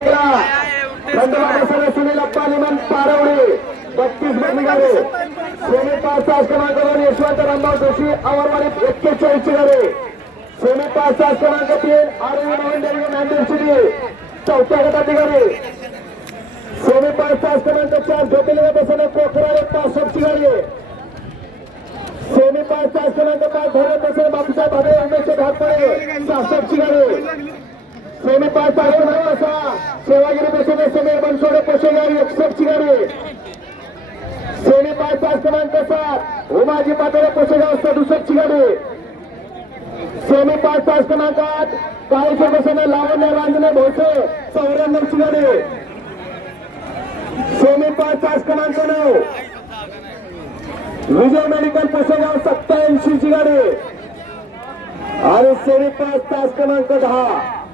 खंडोबा बत्तीस बंदिगारे सेमी पाच तास क्रमांक यशवंत रामभाऊ जोशी अवरवाडी एक्केचाळीस ची गाडी पाच तास क्रमांक तीन आरोग्य मोहन देवी नांदेड सिटी चौथ्या गटाची गाडी पाच तास क्रमांक चार ज्योतिर्लिंग बसवणे कोकराळे पासष्ट ची गाडी. पाच तास क्रमांक पाच भरत बसवणे बापूसाहेब भाडे उमेशचे सहासष्ट गाडी सेमी पाच तास क्रमांक सहा सेवागिरी बसवणे सेमी बनसोडे पोशेगाव एकसष्ट ची गाडी सेमी पाच तास क्रमांक सात. उमाजी पाटोळे पोशेगाव सदुसष्ट ची गाडी सेमी पाच तास क्रमांक आठ. काळीचे बसवणे लावण्य रांजणे भोसे चौऱ्याण्णव चिगारी. सेने सेमी पाच तास क्रमांक नऊ. विजय मेडिकल पोशेगाव सत्याऐंशी चिगारी. गाडी आणि सेमी पाच तास क्रमांक दहा.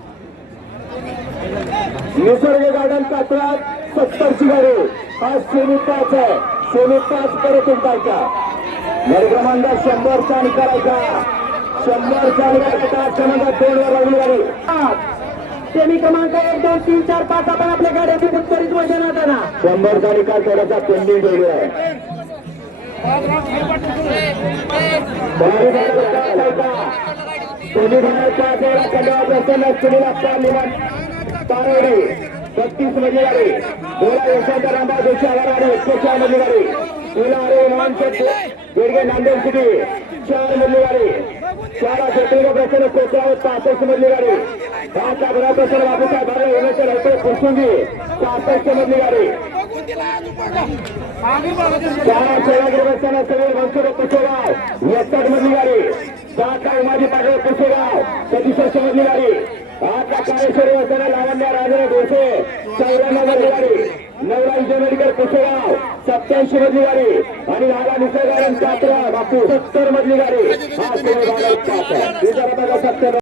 निसर्ग गार्डन कात्रात सत्तर ची गाडी. हा सेमी पाच आहे. सेमी पाच परत उलटायचा गाडी क्रमांक शंभरचा आणि करायचा. शंभरचा निकाल क्रमांक दोन वर लागली गाडी. सेमी क्रमांक एक दोन तीन चार पाच आपण आपल्या गाड्याची उत्तरित मैदानात आहे ना शंभरचा निकाल थोडासा पेंडिंग ठेवलेला आहे. बत्तीसमध्ये गाडी बोला यशवंत रामबा जोशी आवार एकशे मध्ये गाडी तुला अरे मोहन बेडगे नांदेड सिटी चार मधली गाडी चार क्षेत्र प्रसन्न कोकराव पासष्ट मधली गाडी पाच अकरा प्रसन्न बापूसाहेब भारे उमेश लवकर कुसुंगी पासष्ट मधली गाडी चार सेवागिरी बसताना सगळे मनसुर कुशेगाव एकसठ मधली गाडी सात उमाजी पाटील कुशेगाव सदुसष्ट मधली गाडी आठ काळेश्वरी असताना लावण्या राजरे डोसे चौऱ्याण्णव दिवाळी नवराज नवरा विजय मेडिकल कुशेगाव सत्याऐंशी मधली गाडी आणि नाला निसर्गारण कात्रा बापू सत्तर मधली गाडी. हा सत्तर